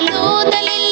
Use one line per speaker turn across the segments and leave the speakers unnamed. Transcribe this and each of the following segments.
தூதலில்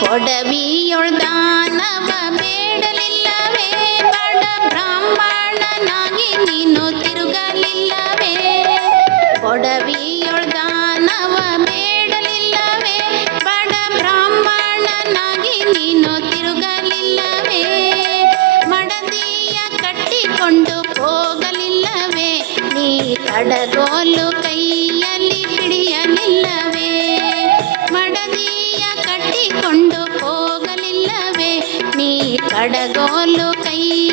ಕೊಡವಿಯೊಳ್ದಾನವ ಬೇಡಲಿಲ್ಲವೇ, ಬಡ ಬ್ರಾಹ್ಮಣನಾಗಿ ನೀನು ತಿರುಗಲಿಲ್ಲವೇ. ಕೊಡವಿಯೊಳ್ದಾನವ ಬೇಡಲಿಲ್ಲವೇ, ಬಡ ಬ್ರಾಹ್ಮಣನಾಗಿ ನೀನು ತಿರುಗಲಿಲ್ಲವೇ. ಮಡದಿಯ ಕಟ್ಟಿಕೊಂಡು ಹೋಗಲಿಲ್ಲವೇ, ನೀ ಕಡಗೋಲು ಕೈಯಲ್ಲಿ ಹಿಡಿಯಲಿಲ್ಲವೇ. ಕಡಗೋಲು ಕೈಯಲ್ಲಿ